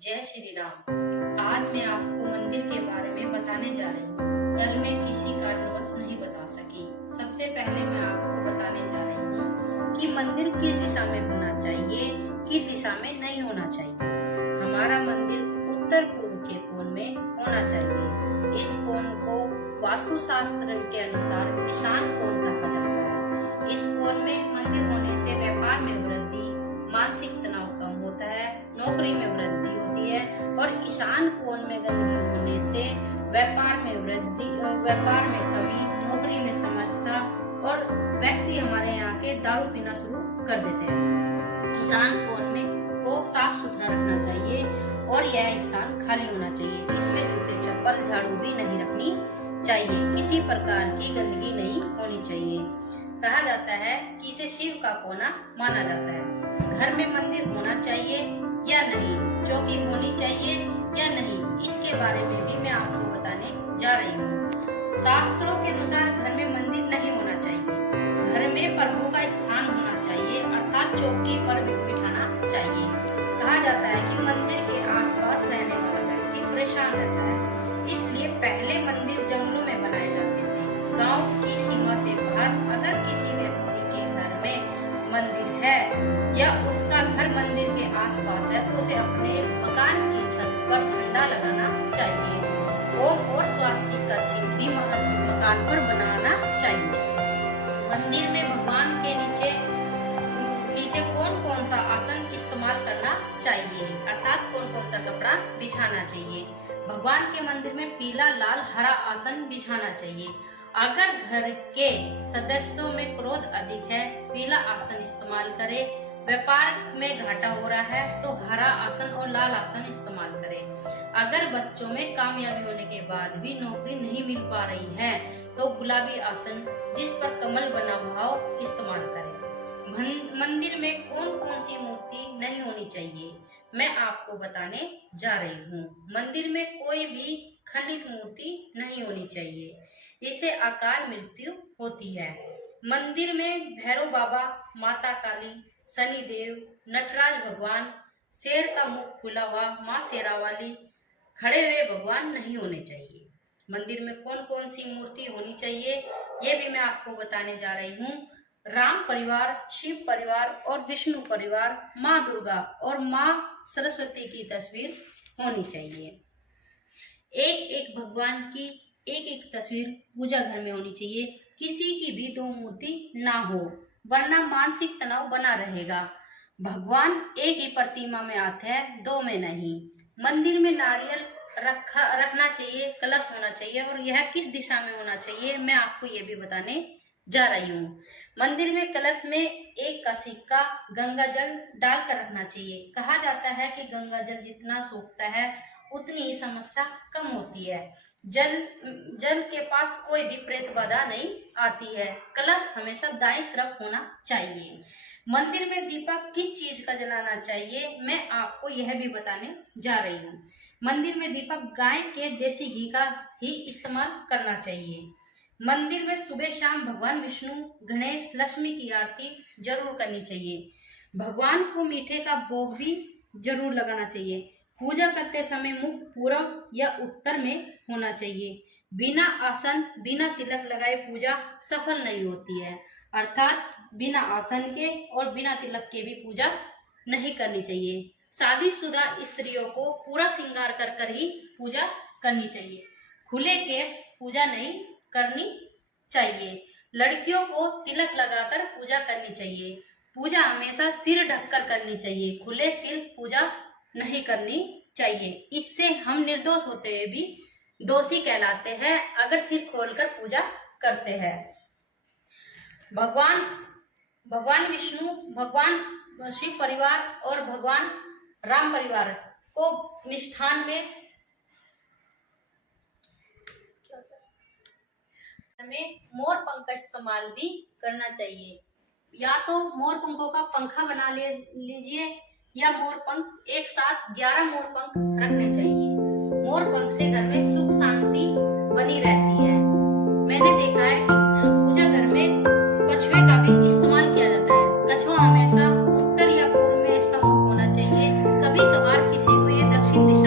जय श्री राम। आज मैं आपको मंदिर के बारे में बताने जा रही हूँ। कल मैं किसी कारणवश नहीं बता सकी। सबसे पहले मैं आपको बताने जा रही हूँ कि मंदिर किस दिशा में होना चाहिए, किस दिशा में नहीं होना चाहिए। हमारा मंदिर उत्तर पूर्व के कोण में होना चाहिए। इस कोण को वास्तुशास्त्र के अनुसार ईशान कोण कहा जाता है। इस कोण में मंदिर होने से व्यापार में वृद्धि, मानसिक तनाव कम होता है, नौकरी में वृद्धि होती है। और ईशान कोण में गंदगी होने से व्यापार में वृद्धि, व्यापार में कमी, नौकरी में समस्या और व्यक्ति हमारे यहाँ के दारू पीना शुरू कर देते हैं। ईशान कोण में को साफ सुथरा रखना चाहिए और यह स्थान खाली होना चाहिए। इसमें जूते, चप्पल, झाड़ू भी नहीं रखनी चाहिए। किसी प्रकार की गंदगी नहीं होनी चाहिए। कहा जाता है कि इसे शिव का कोना माना जाता है। घर में मंदिर होना चाहिए या नहीं, चौकी होनी चाहिए या नहीं, इसके बारे में भी मैं आपको बताने जा रही हूँ। शास्त्रों के अनुसार घर में मंदिर नहीं होना चाहिए। घर में प्रभु का स्थान होना चाहिए, अर्थात चौकी पर बिठाना चाहिए। कहा जाता है कि मंदिर के आसपास रहने वाला व्यक्ति परेशान रहता है, इसलिए पहले मंदिर जंगलों में बनाए जाते थे। गांव की सीमा से बाहर अगर किसी व्यक्ति के घर में मंदिर है या उसका घर मंदिर के आसपास है तो उसे अपने मकान की छत पर झंडा लगाना चाहिए। ओम और स्वास्तिक का चिन्ह भी मकान पर बनाना चाहिए। मंदिर में भगवान के नीचे कौन कौन सा आसन इस्तेमाल करना चाहिए, अर्थात कौन कौन सा कपड़ा बिछाना चाहिए। भगवान के मंदिर में पीला, लाल, हरा आसन बिछाना चाहिए। अगर घर के सदस्यों में क्रोध अधिक है, पीला आसन इस्तेमाल करें। व्यापार में घाटा हो रहा है तो हरा आसन और लाल आसन इस्तेमाल करें। अगर बच्चों में कामयाबी होने के बाद भी नौकरी नहीं मिल पा रही है तो गुलाबी आसन जिस पर कमल बना हुआ हो इस्तेमाल करें। मंदिर में कौन कौन सी मूर्ति नहीं होनी चाहिए, मैं आपको बताने जा रही हूँ। मंदिर में कोई भी खंडित मूर्ति नहीं होनी चाहिए, इससे अकाल मृत्यु होती है। मंदिर में भैरव बाबा, माता काली, शनिदेव, नटराज भगवान, शेर का मुख खुला हुआ, माँ शेरावाली, खड़े हुए भगवान नहीं होने चाहिए। मंदिर में कौन कौन सी मूर्ति होनी चाहिए ये भी मैं आपको बताने जा रही हूँ। राम परिवार, शिव परिवार और विष्णु परिवार, माँ दुर्गा और माँ सरस्वती की तस्वीर होनी चाहिए। एक एक भगवान की एक एक तस्वीर पूजा घर में होनी चाहिए। किसी की भी दो मूर्ति ना हो, वरना मानसिक तनाव बना रहेगा। भगवान एक ही प्रतिमा में आते हैं, दो में नहीं। मंदिर में नारियल रखना चाहिए, कलश होना चाहिए और यह किस दिशा में होना चाहिए मैं आपको ये भी बताने जा रही हूँ। मंदिर में कलश में एक का सिक्का, गंगा जल डालकर रखना चाहिए। कहा जाता है कि गंगा जल जितना सूखता है उतनी ही समस्या कम होती है। जल के पास कोई भी प्रेत बाधा नहीं आती है। कलश हमेशा दाईं तरफ होना चाहिए। मंदिर में दीपक किस चीज का जलाना चाहिए मैं आपको यह भी बताने जा रही हूँ। मंदिर में दीपक गाय के देसी घी का ही इस्तेमाल करना चाहिए। मंदिर में सुबह शाम भगवान विष्णु, गणेश, लक्ष्मी की आरती जरूर करनी चाहिए। भगवान को मीठे का भोग भी जरूर लगाना चाहिए। पूजा करते समय मुख पूरब या उत्तर में होना चाहिए। बिना आसन, बिना तिलक लगाए पूजा सफल नहीं होती है, अर्थात बिना आसन के और बिना तिलक के भी पूजा नहीं करनी चाहिए। शादीशुदा स्त्रियों को पूरा श्रृंगार कर ही पूजा करनी चाहिए। खुले केस पूजा नहीं करनी चाहिए। लड़कियों को तिलक लगाकर पूजा करनी चाहिए। पूजा हमेशा सिर ढककर करनी चाहिए, खुले सिर पूजा नहीं करनी चाहिए। इससे हम निर्दोष होते हुए भी दोषी कहलाते हैं अगर सिर खोलकर पूजा करते हैं। भगवान विष्णु, भगवान शिव परिवार और भगवान राम परिवार को मिष्ठान में मोर पंख का इस्तेमाल भी करना चाहिए। या तो मोर पंखों का पंखा बना लीजिए या मोर पंख एक साथ 11 मोर पंख रखने चाहिए। मोर पंख से घर में सुख शांति बनी रहती है। मैंने देखा है कि पूजा घर में कछुए का भी इस्तेमाल किया जाता है। कछुआ हमेशा उत्तर या पूर्व में इसका मुख होना चाहिए। कभी कभार किसी को ये दक्षिण पश्चिम दिशा